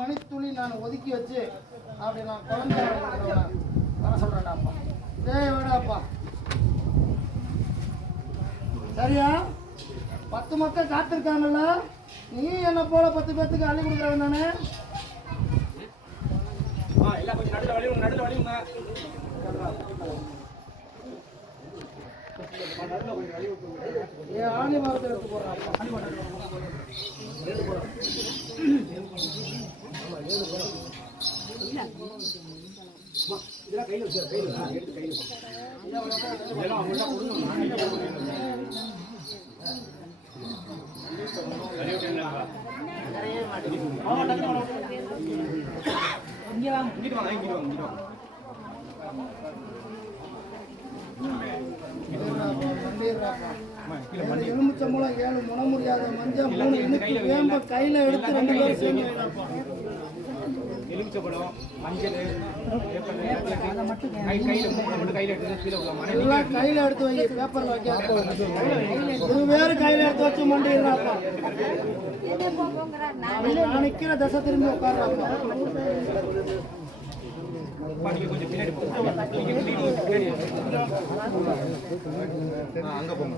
மணித்துளி நான் ஒதுக்கி வச்சு அப்படி நான் குழந்தை வர சொல்றேன்டாப்பா. டேய் வேடாப்பா. சரியா? 10 மக்கள் காத்திருக்காங்கல்ல, நீ என்ன போல 10 பேத்துக்கு அள்ளி கொடுக்குறவன் தானே? ஆணி மரத்தை எடுத்து போடுறான். எலுமிச்சம்பழம் 7 முன முடியாத மஞ்சள் 3 இனிப்பு வேம்ப கையில எடுத்து 2 பேரும் சேர்ந்து எலுமிச்சம்பழம் மஞ்சள் கையில எடுத்து வை, பேப்பர்ல வைக்க. இது வேற கையில எடுத்து வச்சு மண்டிடுறாப்பா. நான் நிக்கிற தசை திரும்பி உட்கார்றாப்பா. கொஞ்சம் பின்னாடி அங்க போங்க.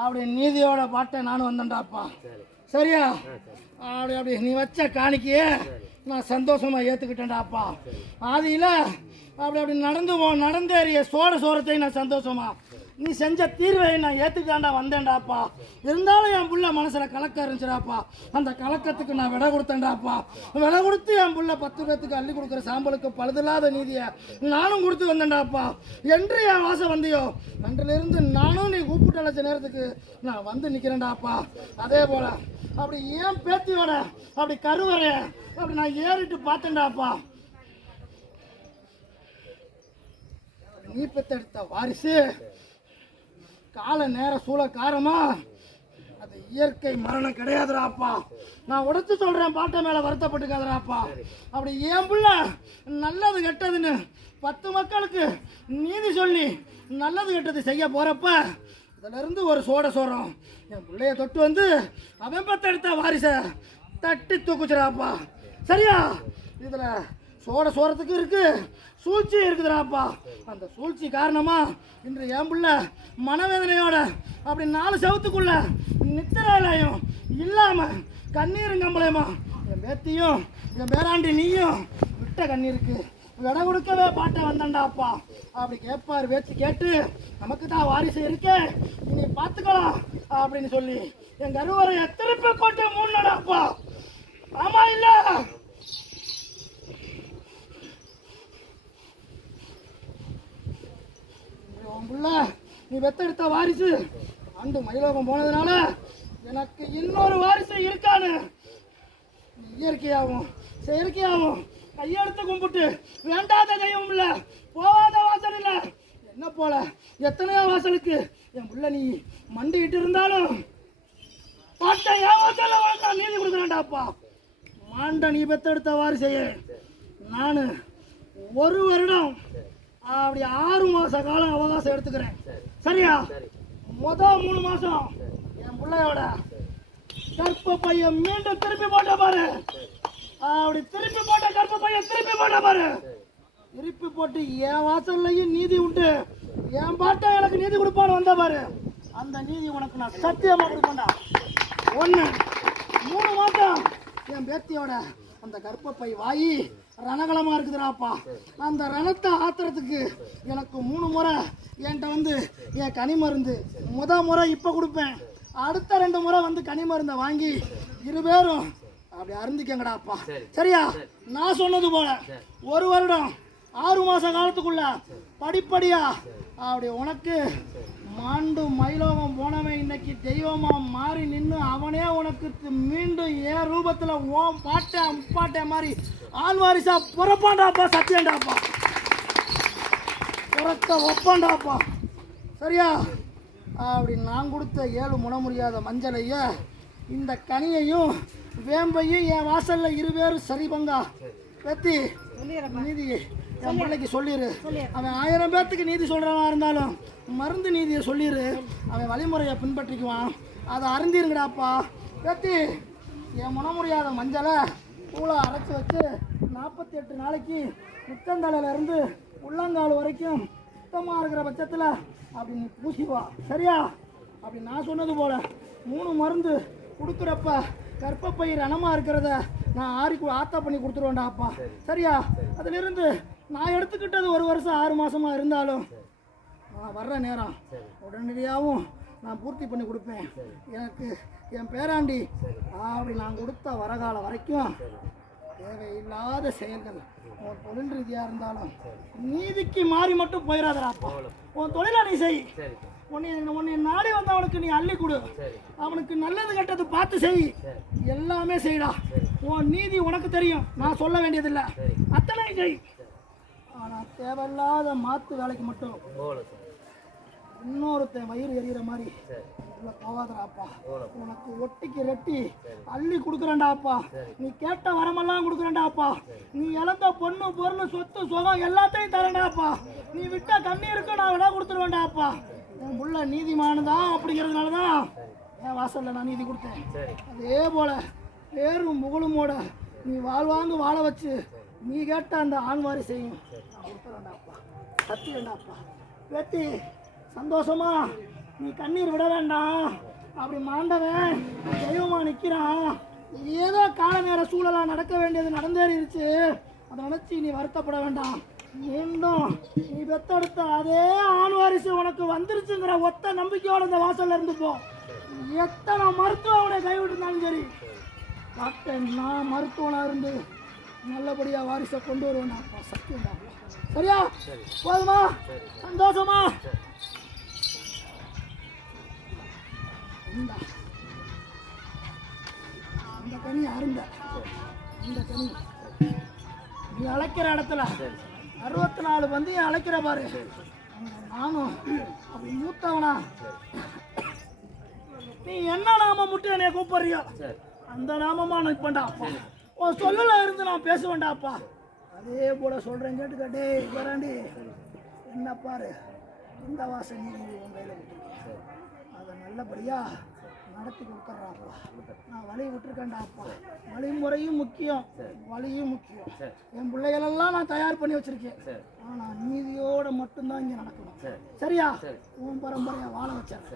அப்படி நீதியோட பாட்டை நானும் வந்தேன்டாப்பா. சரியா? அப்படி நீ வச்ச காணிக்கையே நான் சந்தோஷமா ஏற்றுக்கிட்டேன்டாப்பா. ஆதியில் அப்படி நடந்தேறிய சோரத்தை நான் சந்தோஷமா நீ செஞ்ச தீர்வை நான் ஏற்றுக்காண்டா வந்தேன்டாப்பா. இருந்தாலும் என் புள்ள மனசில் கலக்கம் இருந்துச்சுடாப்பா. அந்த கலக்கத்துக்கு நான் விடை கொடுத்தேன்டாப்பா. விடை கொடுத்து என் புள்ள 10 பேத்துக்கு அள்ளி கொடுக்குற சாம்பலுக்கு பழுதில்லாத நீதியை நானும் கொடுத்து வந்தேன்டாப்பா. என்று என் வாசம் வந்தியோ அன்றிலிருந்து நானும் நீ கூப்பிட்டு அழைச்ச நேரத்துக்கு நான் வந்து நிற்கிறேன்டாப்பா. அதே போல் அப்படி ஏன் பேத்தியோட அப்படி கருவறைய அப்படி நான் ஏறிட்டு பார்த்தேன்டாப்பா. நீ பெத்தெடுத்த வாரிசு கால நேர சூழ காரமா அது இயற்கை மரணம் கிடையாதுடாப்பா. நான் உடைச்சு சொல்றேன், பாட்டை மேல வருத்தப்பட்டுக்காதராப்பா. அப்படி ஏன் புள்ள நல்லது கெட்டதுன்னு 10 மக்களுக்கு நீதி சொல்லி நல்லது கெட்டது செய்ய போறப்ப இதுல இருந்து ஒரு சோரம் என் பிள்ளைய தொட்டு வந்து அவன் பெத்தெடுத்த வாரிசை தட்டி தூக்குச்சுடாப்பா. சரியா? இதுல சோரத்துக்கு இருக்கு, சூழ்ச்சி இருக்குதுடாப்பா. அந்த சூழ்ச்சி காரணமா இன்று என் பிள்ளை மனவேதனையோட அப்படி 4 செவத்துக்குள்ள நித்திரையிலையும் இல்லாம கண்ணீரும் கம்பளையுமா என் பேத்தியும் என் பேராண்டி நீயும் விட்ட கண்ணீருக்கு விட கொடுக்கவே பாட்டை வந்தேன்டாப்பா. அப்படி கேட்பார் பேச்சு கேட்டு நமக்கு தான் வாரிசு இருக்கே இனி பார்த்துக்கலாம் அப்படின்னு சொல்லி என் கருவறையை திருப்பி போட்டு மூடடாப்பா. ஆமா இல்ல? நீ வெத்தெடுத்த வாரிசு ஆண்டு மயிலோகம் போனதுனால எனக்கு இன்னொரு வாரிசு இருக்கான்னு இயற்கையாகவும் செயற்கையாகவும் கையெடுத்து கும்பிட்டு வேண்டாத தெய்வம் இல்லை, போகாத வாசல் இல்லை, என்ன போல எத்தனையோ வாசலுக்கு என் புள்ள நீ மண்டிக்கிட்டு இருந்தாலும் பாட்டை ஏமாத்தல வாழ்ந்தா நீதி கொடுக்குறான்டாப்பா. மாண்ட நீ பெத்தெடுத்த வாரிசையே நான் 1 வருடம் அப்படி 6 மாச காலம் அவகாசம் எடுத்துக்கிறேன். சரியா? முதல் 3 மாசம் என் பிள்ளையோட கற்ப பையன் மீண்டும் திருப்பி போட்ட பாரு. அப்படி திருப்பி போட்ட கற்ப பையன் திருப்பி போட்ட பாரு. திருப்பி போட்டு என் வாசல்லையும் நீதி உண்டு, என் பாட்டை எனக்கு நீதி கொடுப்பான்னு வந்த பாரு. அந்த நீதி உனக்கு நான் சத்தியமா கொடுப்பேன்டா. 1 3 மாசம் என் பேத்தியோட அந்த கற்பப்பை வாயி ரணகலமாக இருக்குதுடாப்பா. அந்த ரணத்தை ஆத்துறதுக்கு எனக்கு 3 முறை என்கிட்ட வந்து என் கனி மருந்து முறை இப்போ கொடுப்பேன். அடுத்த 2 முறை வந்து கனி மருந்தை வாங்கி 2 பேரும் அப்படி அருந்திக்கங்கடாப்பா. சரியா? நான் சொன்னது போல 1 வருடம் 6 மாச காலத்துக்குள்ள படிப்படியா அப்படி உனக்கு மாண்டு மயிலோகம் போனவன் இன்னைக்கு தெய்வமா மாறி நின்று அவனே உனக்கு மீண்டும் ஏன் ரூபத்துல ஓம் பாட்டை அப்பாட்டை மாதிரி ஆள் வாரிசா புறப்பாண்டாப்பா. சத்தியண்டாப்பா, புறத்த ஒப்பாண்டாப்பா. சரியா? அப்படி நான் கொடுத்த 7 முனமுறியாத மஞ்சளைய இந்த கனியையும் வேம்பையும் என் வாசல்ல 2 பேரும் சரி பங்கா பேத்தி நீதி என் பிள்ளைக்கு சொல்லிடு. அவன் 1000 பேர்த்துக்கு நீதி சொல்றவா இருந்தாலும் மருந்து நீதியை சொல்லிடு. அவன் வழிமுறையை பின்பற்றிக்குவான். அதை அருந்திருங்கடாப்பா. பேத்தி என் முனமுறியாத மஞ்சளை பூளை அரைச்சி வச்சு 48 நாளைக்கு முத்தந்தலையிலேருந்து உள்ளங்கால் வரைக்கும் சுத்தமாக இருக்கிற பட்சத்தில் அப்படி நீ பூசிவா. சரியா? அப்படி நான் சொன்னது போல் 3 மருந்து கொடுக்குறப்ப கற்பப்பை ரணமாக இருக்கிறத நான் ஆத்தா பண்ணி கொடுத்துருவேன்டாப்பா. சரியா? அதிலிருந்து நான் எடுத்துக்கிட்டது 1 வருஷம் 6 மாதமாக இருந்தாலும் நான் வர்ற நேரம் உடனடியாகவும் நான் பூர்த்தி பண்ணி கொடுப்பேன். எனக்கு என் பேராண்டி அப்படி நான் கொடுத்த வரகால வரைக்கும் தேவையில்லாத செயல்கள் உன் தொழில் ரீதியாக இருந்தாலும் நீதிக்கு மாறி மட்டும் போயிடாதராப்பா. உன் தொழிலை நீ செய். உன்னை நாடி வந்தவனுக்கு நீ அள்ளி கொடு. அவனுக்கு நல்லது கெட்டது பார்த்து செய். எல்லாமே செய்டா. உன் நீதி உனக்கு தெரியும், நான் சொல்ல வேண்டியதில்லை. அத்தனை செய். ஆனால் தேவையில்லாத மாற்று வேலைக்கு மட்டும் இன்னொருத்தன் வயிறு எறிகிற மாதிரி போகாதராப்பா. உனக்கு ஒட்டிக்கு ரெட்டி அள்ளி கொடுக்குறேன்டாப்பா. நீ கேட்ட வரமெல்லாம் கொடுக்குறேன்டாப்பா. நீ இழந்த பொண்ணு பொருள் சொத்து சுகம் எல்லாத்தையும் தரேன்டாப்பா. நீ விட்ட கண்ணீருக்கு நான் விட கொடுத்துருவேன்டாப்பா. என் புள்ள நீதிமானதான் அப்படிங்கிறதுனால தான் என் வாசலில் நான் நீதி கொடுத்தேன். அதே போல் பேரும் புகழுமோட நீ வாழ்வாங்க வாழ வச்சு நீ கேட்ட அந்த ஆண்வாரி செய்யும் கொடுத்துறேன்டாப்பா. சத்தியண்டாப்பா. வெட்டி சந்தோஷமா நீ கண்ணீர் விட வேண்டாம். அப்படி மாண்டவன் தெய்வமா நிற்கிறான். ஏதோ கால நேர சூழலாக நடக்க வேண்டியது நடந்தேறிடுச்சு. அதை நினச்சி நீ வருத்தப்பட வேண்டாம். மீண்டும் நீ பெத்தெடுத்த அதே ஆண் வாரிசு உனக்கு வந்துருச்சுங்கிற ஒத்த நம்பிக்கையோட இந்த வாசல்ல இருந்து போ. எத்தனை மருத்துவம் அவனை கைவிட்டிருந்தாலும் சரி, டாக்டர் நான் மருத்துவனா இருந்து நல்லபடியா வாரிசை கொண்டு வருவேன்டாப்பா, சத்தியம்டாப்பா. சரியா? போதுமா? சந்தோஷமா? அந்த கனி அருந்த இந்த கனி நீ அழைக்கிற இடத்துல 64 வந்து அழைக்கிற பாரு. நானும் அப்படி மூத்தவனா நீ என்ன நாம முட்டு என்னைய கூப்பிடுறியோ அந்த நாமமா நிற்பேன்டா. உன் சொல்லல இருந்து நான் பேசுவேன்டாப்பா. அதே போல சொல்றேன் கேட்டுக்கட்டே வராண்டி. என்ன பாரு, இந்த வாசல் நீ உன் கையில விட்டுருக்க, அதை நல்லபடியா நடத்தி கொடுத்துட்றாப்பா. நான் வழி விட்டுருக்கேன்டாப்பா. வழிமுறையும் முக்கியம், வழியும் முக்கியம். என் பிள்ளைகளெல்லாம் நான் தயார் பண்ணி வச்சிருக்கேன். ஆனால் நீதியோட மட்டும்தான் இங்கே நடக்கணும். சரியா? உன் பரம்பரையை வாழ வச்சேன்.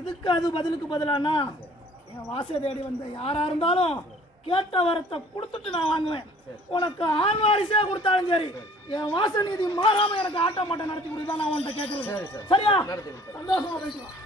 இதுக்கு அது பதிலுக்கு பதிலானா என் வாசை தேடி வந்த யாரா இருந்தாலும் கேட்ட வரத்தை கொடுத்துட்டு நான் வாங்குவேன். உனக்கு ஆண் வாரிசே கொடுத்தாலும் சரி, என் வாச நீதி மாறாம எனக்கு ஆட்ட மாட்டேன் நடத்தி கொடுத்தா நான் உன்கிட்ட கேட்கறது. சரியா? சந்தோஷமா பேசுவான்.